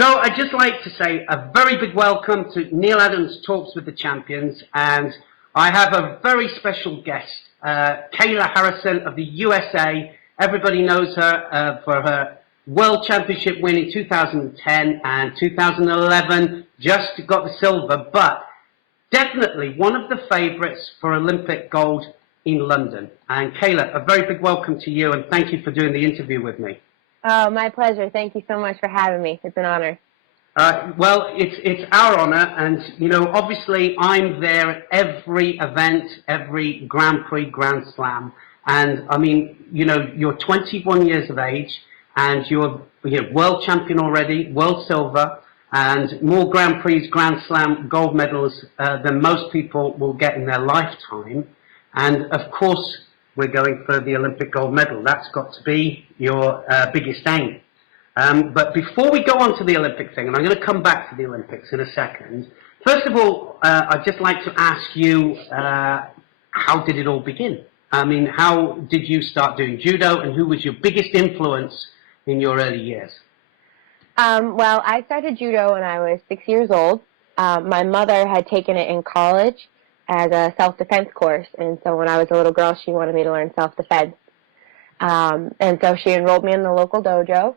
So I'd just like to say a very big welcome to Neil Adams Talks with the Champions, and I have a very special guest, Kayla Harrison of the USA. Everybody knows her for her World Championship win in 2010 and 2011, just got the silver, but definitely one of the favourites for Olympic gold in London. And Kayla, a very big welcome to you, and thank you for doing the interview with me. Oh, my pleasure. Thank you so much for having me. It's an honor. Well, it's our honor, and obviously I'm there at every event, every Grand Prix, Grand Slam, and I mean, you're 21 years of age, and you're world champion already, world silver, and more Grand Prix, Grand Slam gold medals than most people will get in their lifetime, and of course we're going for the Olympic gold medal. That's got to be your biggest aim. But before we go on to the Olympic thing, and I'm going to come back to the Olympics in a second, first of all, I'd just like to ask you, how did it all begin? I mean, how did you start doing judo, and who was your biggest influence in your early years? Well, I started judo when I was 6 years old. My mother had taken it in college as a self-defense course, and so when I was a little girl, she wanted me to learn self-defense. And so she enrolled me in the local dojo,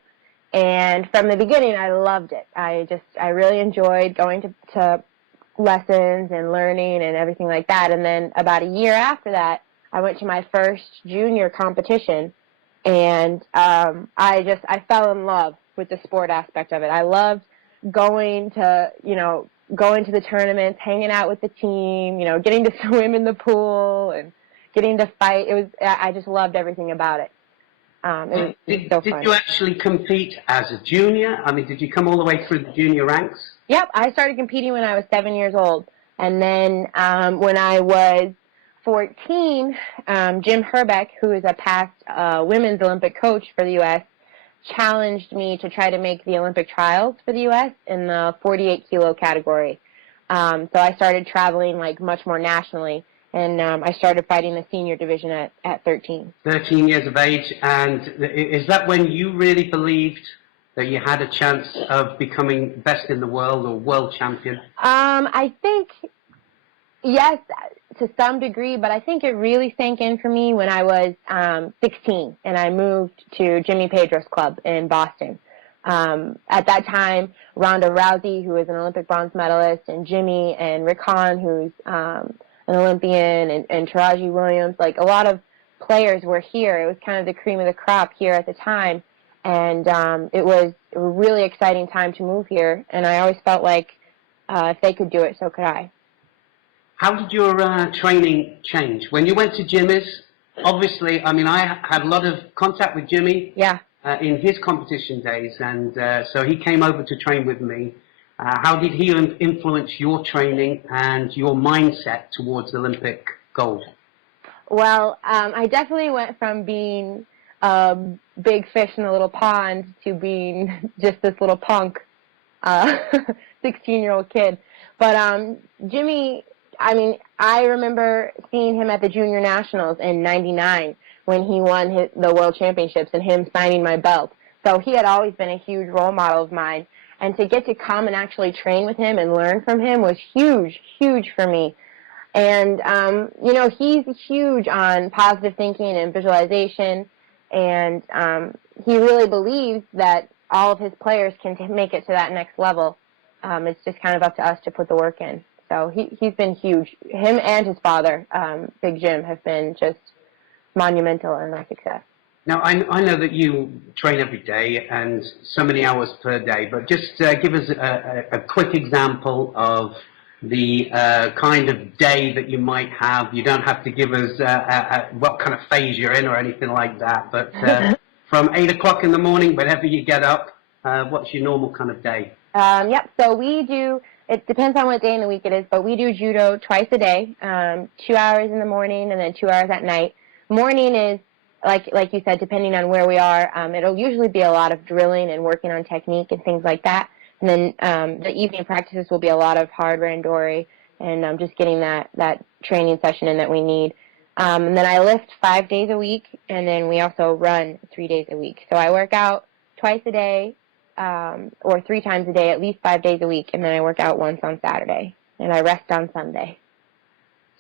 and from the beginning, I loved it. I really enjoyed going to lessons and learning and everything like that, and then about a year after that, I went to my first junior competition, and I fell in love with the sport aspect of it. I loved going to the tournaments, hanging out with the team, getting to swim in the pool and getting to fight. I just loved everything about it. It was so fun. Did you actually compete as a junior? I mean, did you come all the way through the junior ranks? Yep, I started competing when I was 7 years old. And then when I was 14, Jim Herbeck, who is a past women's Olympic coach for the U.S., challenged me to try to make the Olympic trials for the U.S. in the 48-kilo category. So I started traveling much more nationally, and I started fighting the senior division at 13. 13 years of age, and is that when you really believed that you had a chance of becoming best in the world or world champion? I think, yes, to some degree, but I think it really sank in for me when I was 16, and I moved to Jimmy Pedro's club in Boston. At that time, Ronda Rousey, who was an Olympic bronze medalist, and Jimmy and Rick Hahn, who's an Olympian, and Taraji Williams, a lot of players were here. It was kind of the cream of the crop here at the time, and it was a really exciting time to move here, and I always felt like if they could do it, so could I. How did your training change? When you went to Jimmy's, obviously, I mean, I had a lot of contact with Jimmy in his competition days, and so he came over to train with me. How did he influence your training and your mindset towards Olympic gold? Well, I definitely went from being a big fish in a little pond to being just this little punk 16-year-old kid. But Jimmy, I mean, I remember seeing him at the Junior Nationals in '99 when he won the World Championships and him signing my belt. So he had always been a huge role model of mine. And to get to come and actually train with him and learn from him was huge, huge for me. And, he's huge on positive thinking and visualization. And he really believes that all of his players can make it to that next level. It's just kind of up to us to put the work in. So he's been huge. Him and his father, Big Jim, have been just monumental in my success. Now, I know that you train every day and so many hours per day, but just give us a quick example of the kind of day that you might have. You don't have to give us what kind of phase you're in or anything like that, but from 8 o'clock in the morning, whenever you get up, what's your normal kind of day? Yep, so we do, it depends on what day in the week it is, but we do judo twice a day, 2 hours in the morning and then 2 hours at night. Morning is, like you said, depending on where we are, it'll usually be a lot of drilling and working on technique and things like that. And then the evening practices will be a lot of hard randori and just getting that training session in that we need. And then I lift 5 days a week, and then we also run 3 days a week. So I work out twice a day, or 3 times a day, at least 5 days a week, and then I work out once on Saturday, and I rest on Sunday.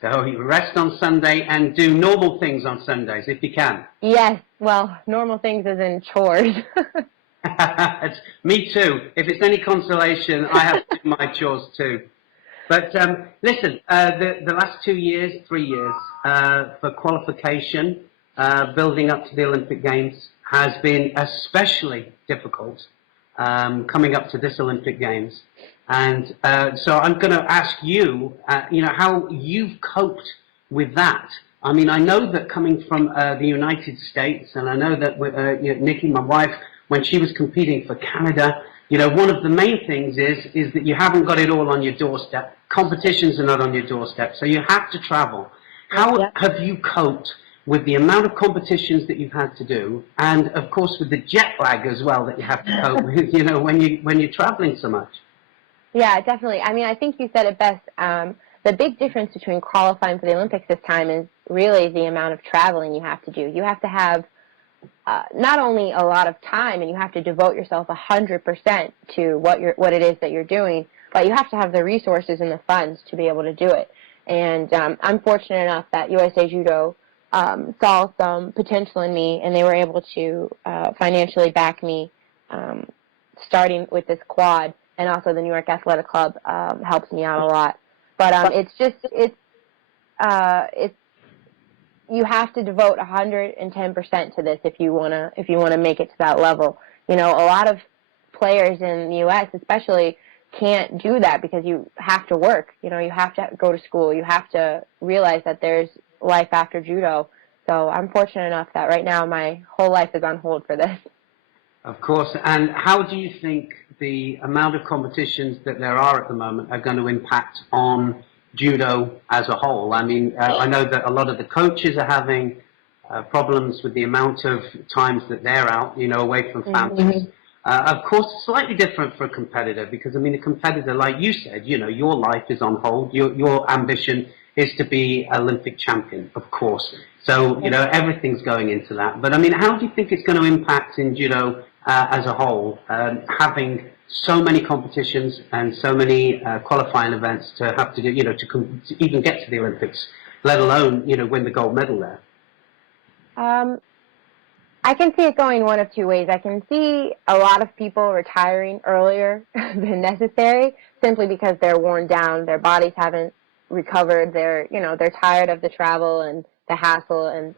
So you rest on Sunday and do normal things on Sundays if you can. Yes, well, normal things as in chores. Me too. If it's any consolation, I have to do my chores too. But listen, the last 2 years, 3 years for qualification, building up to the Olympic Games has been especially difficult coming up to this Olympic Games. And so I'm going to ask you, how you've coped with that. I mean, I know that coming from the United States, and I know that Nikki, my wife, when she was competing for Canada, one of the main things is that you haven't got it all on your doorstep. Competitions are not on your doorstep, so you have to travel. How have you coped with the amount of competitions that you've had to do, and of course with the jet lag as well that you have to cope with, when you're traveling so much? Yeah, definitely. I mean, I think you said it best. The big difference between qualifying for the Olympics this time is really the amount of traveling you have to do. You have to have not only a lot of time, and you have to devote yourself 100% to what it is that you're doing, but you have to have the resources and the funds to be able to do it. And I'm fortunate enough that USA Judo saw some potential in me, and they were able to financially back me starting with this quad, and also the New York Athletic Club helps me out a lot. But you have to devote 110% to this if you wanna make it to that level. A lot of players in the U.S. especially can't do that because you have to work. You have to go to school. You have to realize that there's life after judo. So I'm fortunate enough that right now my whole life is on hold for this. Of course. And how do you think the amount of competitions that there are at the moment are going to impact on judo as a whole? I mean, I know that a lot of the coaches are having problems with the amount of times that they're out, away from families. Of course, it's slightly different for a competitor because, I mean, a competitor, like you said, your life is on hold. Your ambition is to be Olympic champion, of course. So, everything's going into that. But, I mean, how do you think it's going to impact in judo as a whole, having so many competitions and so many qualifying events to have to do, to even get to the Olympics, let alone, win the gold medal there? I can see it going one of two ways. I can see a lot of people retiring earlier than necessary simply because they're worn down, their bodies haven't recovered, they're tired of the travel and the hassle, and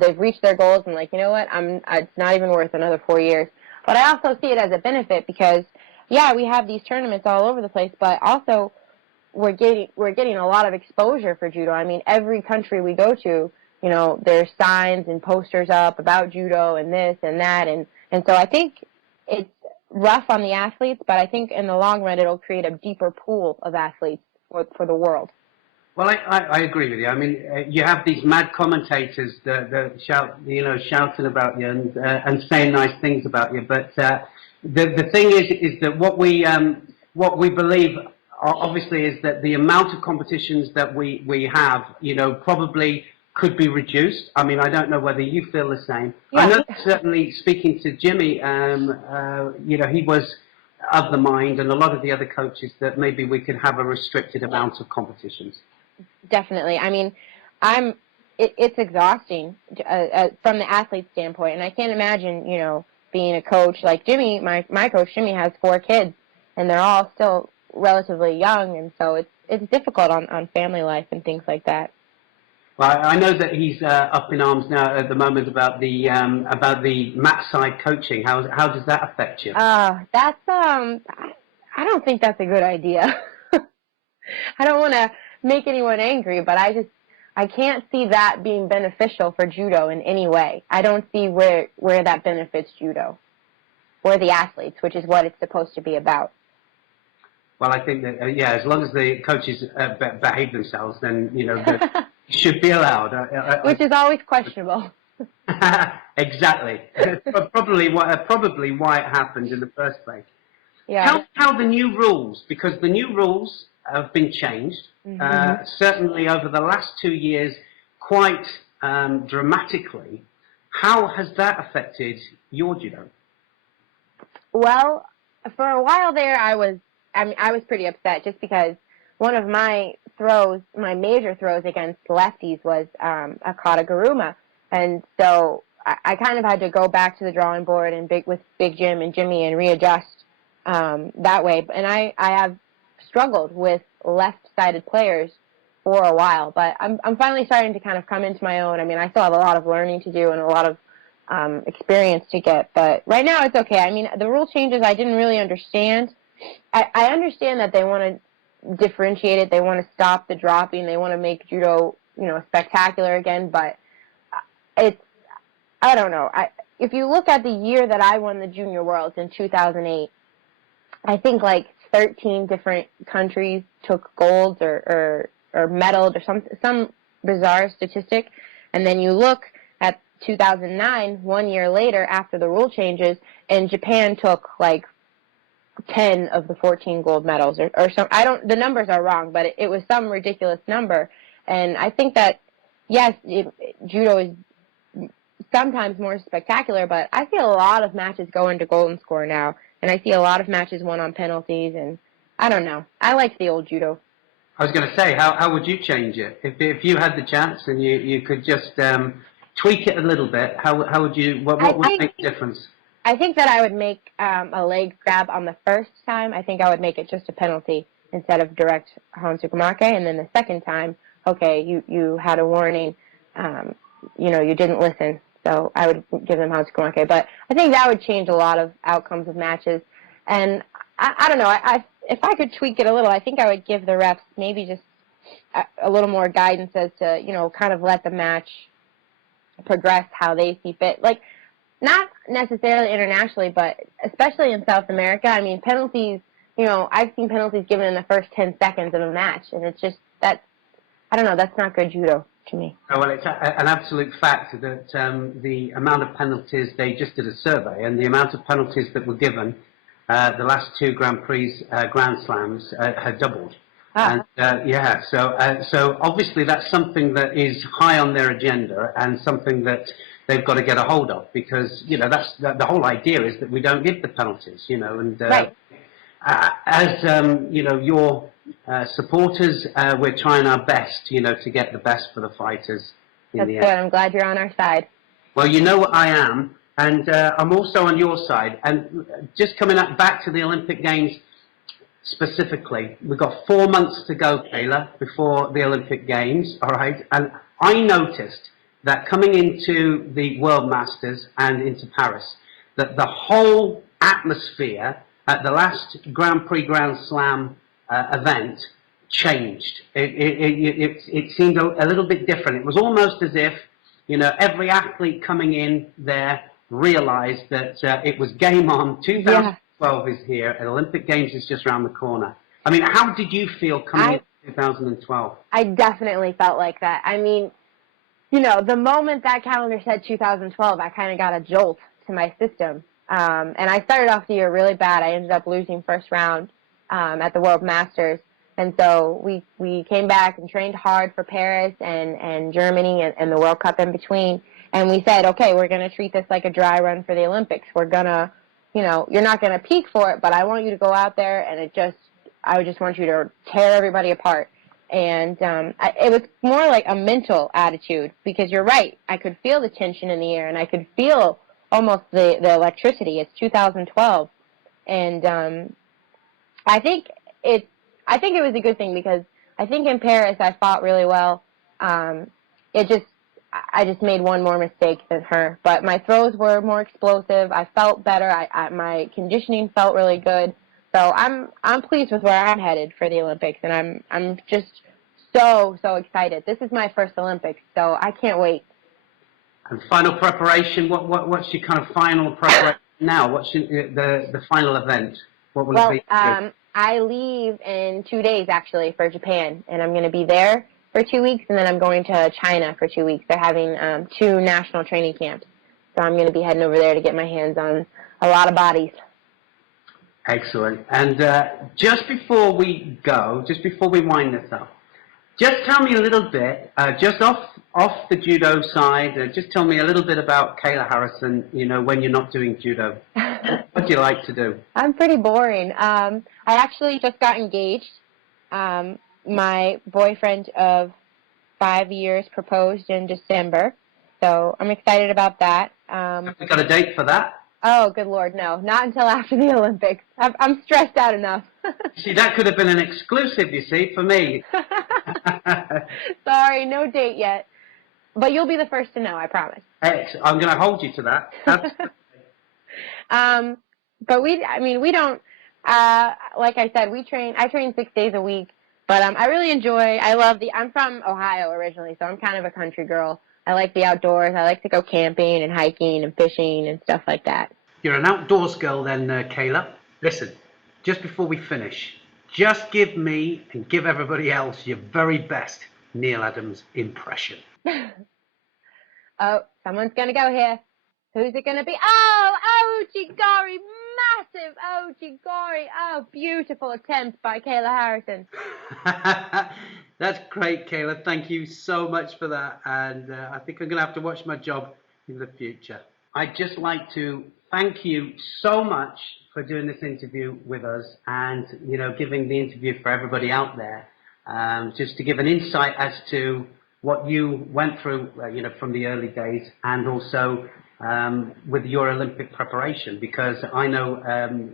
they've reached their goals and like, what, it's not even worth another 4 years. But I also see it as a benefit because, yeah, we have these tournaments all over the place, but also we're getting a lot of exposure for judo. I mean, every country we go to, there's signs and posters up about judo and this and that, and so I think it's rough on the athletes, but I think in the long run it'll create a deeper pool of athletes for the world. Well, I agree with you. I mean, you have these mad commentators that shout, shouting about you and saying nice things about you. But the thing is that what we believe, obviously, is that the amount of competitions that we have, probably could be reduced. I mean, I don't know whether you feel the same. Yeah. I know certainly speaking to Jimmy, he was of the mind, and a lot of the other coaches, that maybe we could have a restricted amount of competitions. Definitely. I mean, it's exhausting from the athlete standpoint, and I can't imagine, being a coach like Jimmy. My coach Jimmy has 4 kids, and they're all still relatively young, and so it's difficult on family life and things like that. Well, I know that he's up in arms now at the moment about the mat side coaching. How does that affect you? That's I don't think that's a good idea. I don't want to make anyone angry, but I can't see that being beneficial for judo in any way. I don't see where that benefits judo or the athletes, which is what it's supposed to be about. Well, I think that as long as the coaches behave themselves, then they should be allowed. Which is always questionable. Exactly. Probably why it happened in the first place. Yeah. How the new rules, because the new rules have been changed, certainly over the last 2 years, quite dramatically. How has that affected your judo? Well, for a while there, I was pretty upset just because one of my throws, my major throws against lefties was a kataguruma. And so I kind of had to go back to the drawing board and with Big Jim and Jimmy and readjust that way. And I have struggled with left-sided players for a while, but I'm finally starting to kind of come into my own. I mean, I still have a lot of learning to do and a lot of experience to get, but right now it's okay. I mean, the rule changes I didn't really understand. I understand that they want to differentiate it. They want to stop the dropping. They want to make judo, spectacular again, but I don't know. If you look at the year that I won the Junior Worlds in 2008, I think like 13 different countries took golds or medaled or some bizarre statistic. And then you look at 2009, 1 year later after the rule changes, and Japan took like 10 of the 14 gold medals or some, the numbers are wrong, but it was some ridiculous number. And I think that, yes, judo is sometimes more spectacular, but I see a lot of matches go into golden score now, and I see a lot of matches won on penalties, and I don't know. I like the old judo. I was going to say, how would you change it? If you had the chance and you could just tweak it a little bit, how would you, what would make a difference? I think that I would make a leg grab on the first time. I think I would make it just a penalty instead of direct Hansukumake, and then the second time, okay, you had a warning, you didn't listen, so I would give them Hansukumake. But I think that would change a lot of outcomes of matches, and I don't know, if I could tweak it a little, I think I would give the refs maybe just a little more guidance as to, kind of let the match progress how they see fit. Like, not necessarily internationally, but especially in South America. I mean, penalties, I've seen penalties given in the first 10 seconds of a match, and it's just, I don't know, that's not good judo to me. Oh, well, it's an absolute fact that the amount of penalties, they just did a survey, and the amount of penalties that were given the last two Grand Prix Grand Slams had doubled. Ah. And so obviously that's something that is high on their agenda and something that they've got to get a hold of, because that's the whole idea is that we don't give the penalties, and right. As your supporters, we're trying our best, to get the best for the fighters. That's good. I'm glad you're on our side. Well, you know what I am. And I'm also on your side. And just coming back to the Olympic Games specifically, we've got 4 months to go, Kayla, before the Olympic Games, all right? And I noticed that coming into the World Masters and into Paris, that the whole atmosphere at the last Grand Prix Grand Slam event changed. It seemed a little bit different. It was almost as if, every athlete coming in there realized that it was game on. 2012 is here, and Olympic Games is just around the corner. I mean, how did you feel coming into 2012? I definitely felt like that. I mean, the moment that calendar said 2012, I kind of got a jolt to my system. And I started off the year really bad. I ended up losing first round at the World Masters. And so we came back and trained hard for Paris and Germany and the World Cup in between. And we said, okay, we're going to treat this like a dry run for the Olympics. We're going to, you're not going to peak for it, but I want you to go out there and I just want you to tear everybody apart. And it was more like a mental attitude, because you're right. I could feel the tension in the air, and I could feel almost the electricity. It's 2012. And I think it was a good thing, because I think in Paris I fought really well. I just made one more mistake than her, but my throws were more explosive. I felt better. My conditioning felt really good. So I'm pleased with where I'm headed for the Olympics, and I'm just so excited. This is my first Olympics, so I can't wait. And final preparation. What's your kind of final preparation now? What's the final event? What will it be? I leave in 2 days actually for Japan, and I'm going to be there for 2 weeks, and then I'm going to China for 2 weeks. They're having 2 national training camps, so I'm going to be heading over there to get my hands on a lot of bodies. Excellent. And just before we wind this up, Just tell me a little bit, just off the judo side. Just tell me a little bit about Kayla Harrison. You know, when you're not doing judo, what do you like to do? I'm pretty boring. I actually just got engaged. My boyfriend of 5 years proposed in December, so I'm excited about that. Have you got a date for that? Oh, good Lord, no. Not until after the Olympics. I'm stressed out enough. See, that could have been an exclusive, you see, for me. Sorry, no date yet. But you'll be the first to know, I promise. I'm going to hold you to that. But we don't, like I said, I train 6 days a week. But I'm from Ohio originally, so I'm kind of a country girl. I like the outdoors. I like to go camping and hiking and fishing and stuff like that. You're an outdoors girl then, Kayla. Listen, just before we finish, just give me and give everybody else your very best Neil Adams impression. Oh, someone's going to go here. Who's it going to be? Oh, Ojigori, massive Ojigori. Oh, beautiful attempt by Kayla Harrison. That's great, Kayla. Thank you so much for that. And I think I'm going to have to watch my job in the future. I'd just like to thank you so much for doing this interview with us and, you know, giving the interview for everybody out there, just to give an insight as to what you went through, you know, from the early days and also with your Olympic preparation, because I know,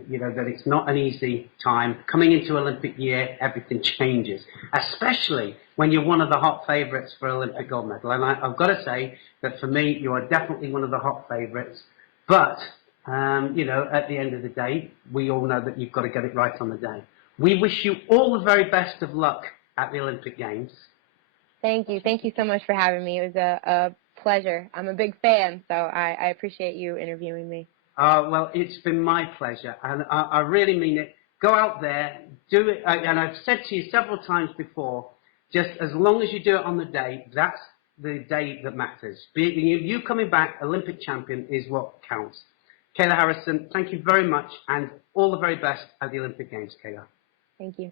you know, that it's not an easy time. Coming into Olympic year, everything changes, especially when you're one of the hot favourites for Olympic gold medal. And I've got to say that for me, you are definitely one of the hot favourites. But, you know, at the end of the day, we all know that you've got to get it right on the day. We wish you all the very best of luck at the Olympic Games. Thank you. Thank you so much for having me. It was a pleasure. I'm a big fan, so I appreciate you interviewing me. Well, it's been my pleasure, and I really mean it. Go out there, do it, and I've said to you several times before, just as long as you do it on the day, that's the day that matters. You coming back Olympic champion is what counts. Kayla Harrison, thank you very much, and all the very best at the Olympic Games, Kayla. Thank you.